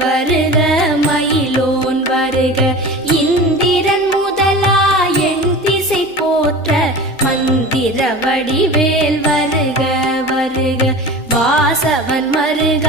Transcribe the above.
வருக மயிலோன் வருக இந்திரன் முதலா என் திசை போற்ற மந்திர வடிவேல் வருக வருக வாசவன் மருக